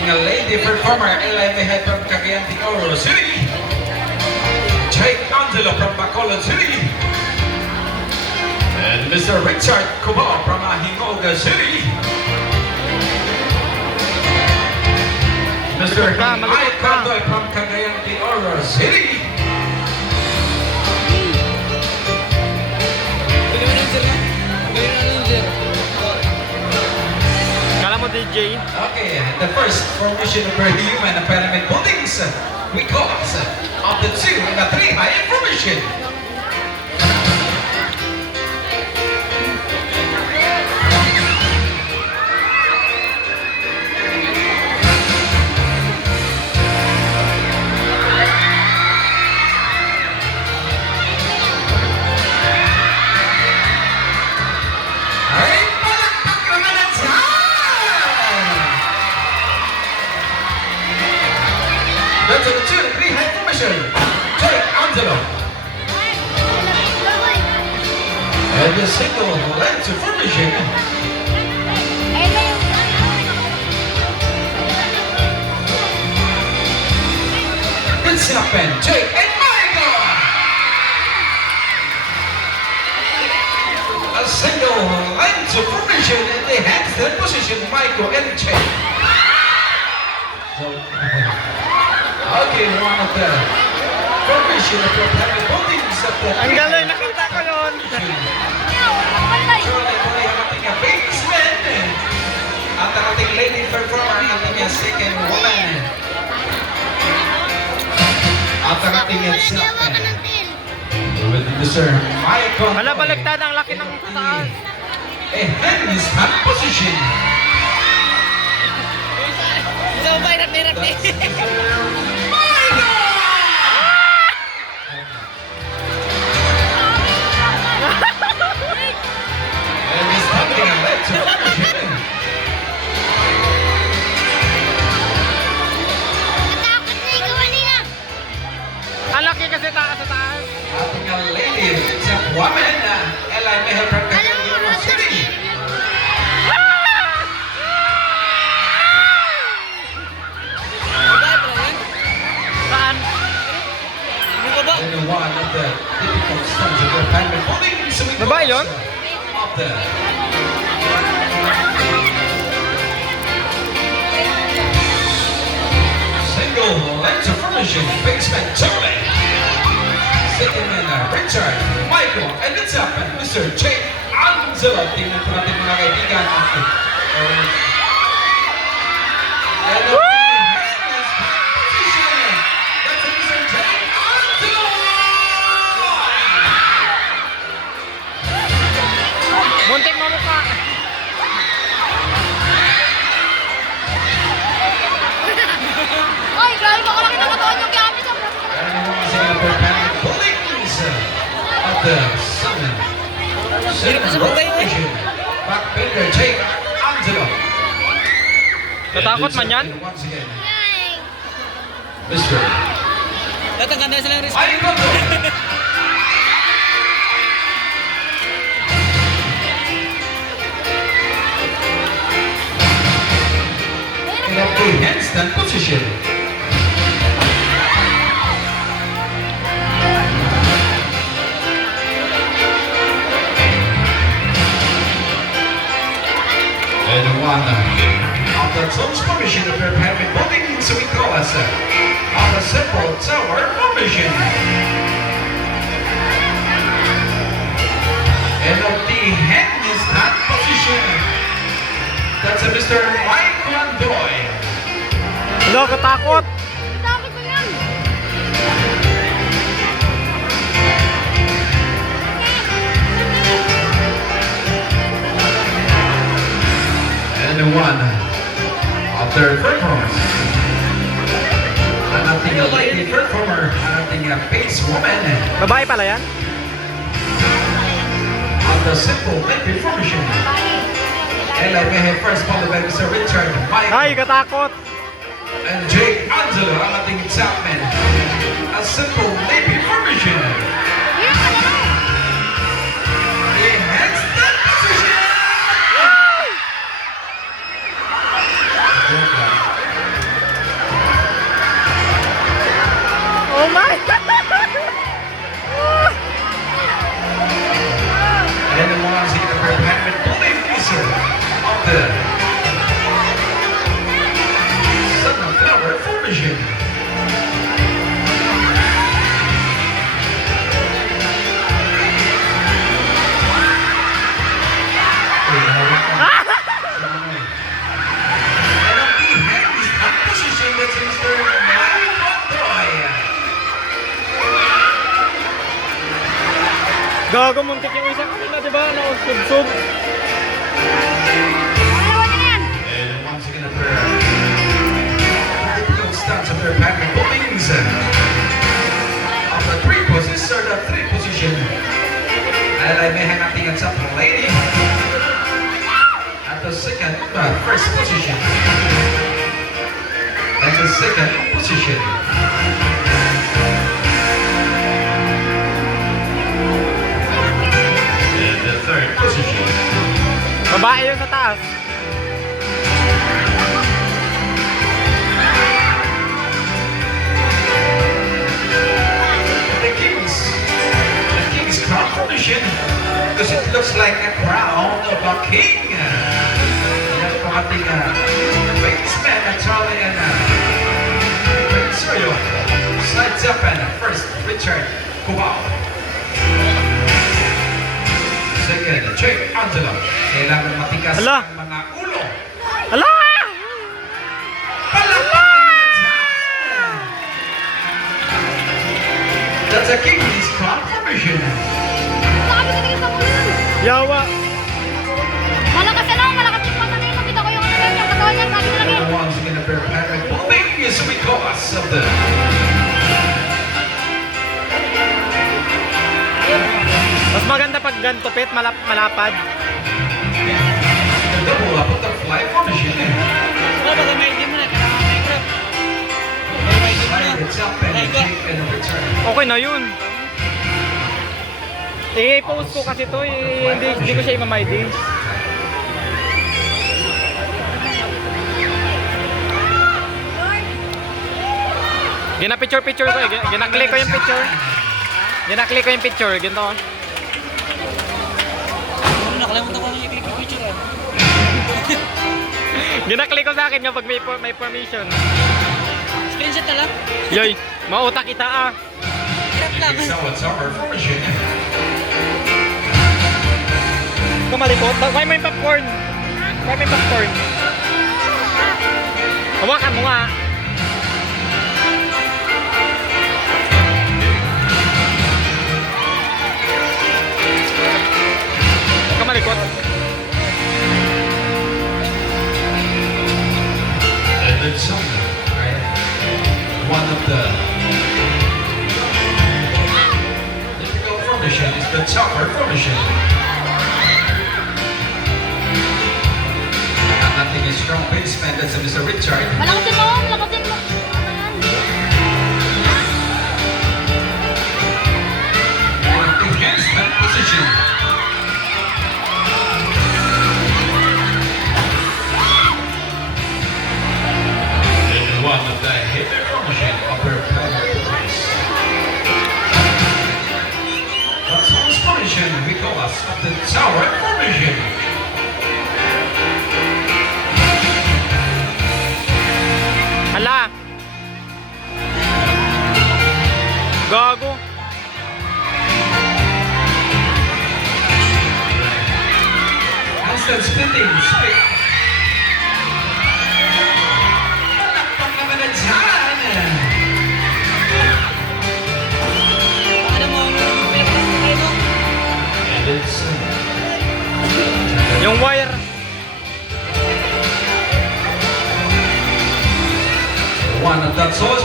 ating lady performer, Eli Mehed from Cagayan de Oro City. Jake Angelo from Bacolod City. And Mr. Richard Cubao from Hingoga City. Mr. Mike Condoy from Cagayan de Oro City. Kala mo DJ? Okay, the first formation of our human pyramid buildings, we call of the 2 and the 3 high formation. That's a 2 and 3 high formation. Jake Angelo. And the single length formation. It's up and Jake and Michael. A single length formation in the handstand position, Michael and Jake. Okay, one of the formation of your private buildings of the Ang galing, nakita ko yun. Surely, tuloy ang ating basement. At ang ating lady performer, ang ating second woman. At ang ating second. With Mr. Michael. Hala, baligtad ang laki ng taas. A handstand position. So, bayrak-bayrak eh. And he's having a leg to position. Natakot na ikaw kanina. Ang laki kasi taas sa taas. Ating lady, sa woman, Eli Mehed from Cagayan de Oro City. Saan? And one of the difficult stunts of the pyramid building. So we go Babae yun? of the single length of formation, basement Charlie. Second in Richard, Michael, and it's up and Mr. Jake Angelo. Tingnan po natin mga kaibigan. And the position. That's Mr. Jake Angelo. Muntik mo mukha. Ay, grabe ba kalaki na katawan yung gamit sa And the Singapore Pyramid Buildings of the Summit. Second row position. Backbender Jake Angelo. Natakot man yan? And once again, Yay! Mr. Tatanggan na sila yung risk. Michael. In a full handstand position. And one of the transformation of your pyramid building, so we call us of a simple tower formation. And of the handstand position. That's a Mr. Mike Landoy. Hello, katakot. Takot ko yan. And one of their performance. Ang ating lady performer, ang ating bass woman. Babae pala yan? On the simple lady formation. Eli Mehed first followed by Mr. Richard, Mike, Ay, katakot. and Jake Angelo, ang ating example. A simple lady formation. formation. And on the handstand position, that's Mr. Mike Montoya. Gago, muntik yung isa kanina, di ba? Nausub-sub. Dalawa na yan. And once again, a pair of typical stunts of their Patrick Bowings. Of the three poses, or the three position. And I may have nothing at some lady. At the second, first position. And the second position. And the third position. Babae yun sa taas. The king's crown formation, because it looks like a crown of a king. Yan po ating basement at Charlie and Prince Sergio. Slides up and first Richard Cubao. Second, Jake Angelo. Kailangan matigas Hala. ang mga ulo. Ala! That's a king's crown formation. Sabi ko tingin sa ulo yun. Yawa. Malakas yan ako, malakas yung mata na yun. Nakita ko yung ano yan, yung katawan niya, sabi ko lagi. Once again, a pair of Patrick Bowings because of the Mas maganda pag gantupit, malapad. double up of the fly formation. Baka may hindi mo na, kailangan may grab. It's up and a kick and a return. Okay na yun. I-post ko kasi to, hindi ko siya imamay-din. Gina-picture-picture ko eh. Gina-click ko yung picture. Gina-click ko yung picture. Ganito. Nakalimutan ko na yung picture eh. Gina-click ko sa akin kapag may permission. Screenshot na lang. Yoy, mautak kita ah. Hirap lang. So it's our formation. Kumalikot. Why may popcorn? Why may popcorn? Hawakan mo nga. Kumalikot. And then some, right? One of the typical formation is the chopper formation. And nothing is strong baseman, that's Mr. Richard. Malakasin mo, malakasin mo. And the handstand position. And one of the hidden formation upper pelvis. That's one formation we call us of the tower formation. Hala. Gago. Handstand splitting split. Palakpak naman na dyan. Ano mo, pinapasok mo? And it's Yung wire. one of that's all